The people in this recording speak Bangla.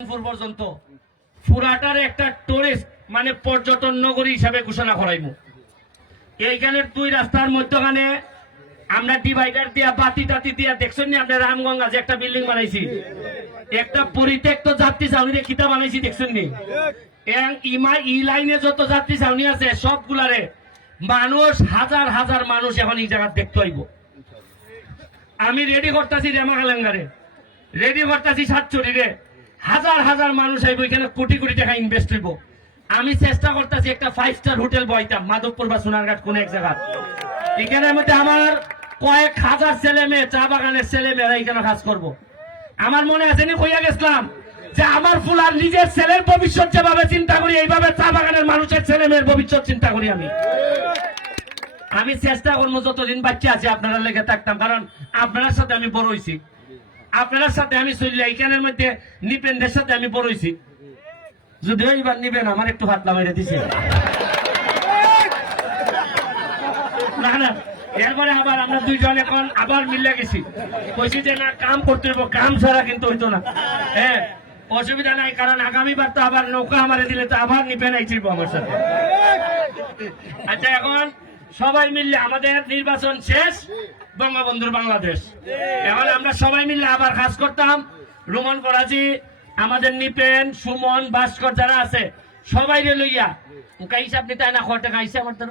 পর্যন্ত পুরাটার একটা টুরিস্ট মানে পর্যটন নগরী হিসাবে ঘোষণা করাইব। এইখানের দুই রাস্তার মধ্যখানে আমরা ডিভাইডার দিয়া বাতি টাতি দিয়া দেখছেন নি আপনার রামগঙ্গা যে একটা বিল্ডিং বানাইছি, একটা পরিত্যক্ত যাত্রী ছাউনি খিতা বানাইছি দেখছেন নি। ই লাইনে যত যাত্রী ছাউনি আছে সবগুলারে মানুষ হাজার হাজার মানুষ এখন এই জায়গা দেখতে হইব। আমি রেডি করতেছি রেমাকালাঙ্গারে, রেডি করতেছি সাতচুরিরে, হাজার হাজার মানুষ আইব, এখানে কোটি কোটি টাকা ইনভেস্ট হইব। আমি চেষ্টা করতেছি একটা 5 স্টার হোটেল বইতাম মাধবপুর বা সোনারঘাট কোন এক জায়গা। এখানের মধ্যে আমার কয়েক হাজার ছেলে মেয়ে, চা বাগানের ছেলে মেয়েরা এখানে কাজ করব। আমার মনে আছে নি কইয়া গেছিলাম যে আমার ফুলার নিজের ছেলের ভবিষ্যৎ যেভাবে চিন্তা করি এইভাবে চা বাগানের মানুষের ছেলে মেয়ের ভবিষ্যৎ চিন্তা করি। আমি চেষ্টা করবো যতদিন বাচ্চা আছে আপনারা লেগে থাকতাম, কারণ আপনার সাথে আমি বড় হয়েছি, আপনার সাথে আমি চলি। এইখানের মধ্যে নিপেনদের সাথে আমি বড় হয়েছি। যদিও এবার নিবেন আমার একটু হাত লাগাই দিছে না না, এরপরে আবার আমরা দুইজন এখন আবার মিলে গেছি, কইছি যে না কাম করতে হইব, কাম ছাড়া কিন্তু হইতো না। হ্যাঁ অসুবিধা নাই, কারণ আগামীবার তো আবার নৌকা আমারে দিলে তো আবার নিপেন আইছিল আমার সাথে। আচ্ছা এখন সবাই মিললে আমাদের নির্বাচন শেষ, বঙ্গবন্ধুর বাংলাদেশ। এখন আমরা সবাই মিললে আবার কাজ করতাম। রুমন করাজি, আমাদের নিপেন, সুমন, ভাস্কর যারা আছে সবাই লইয়া হিসাব নিতে না, কয় টাকা আইসে আমার তো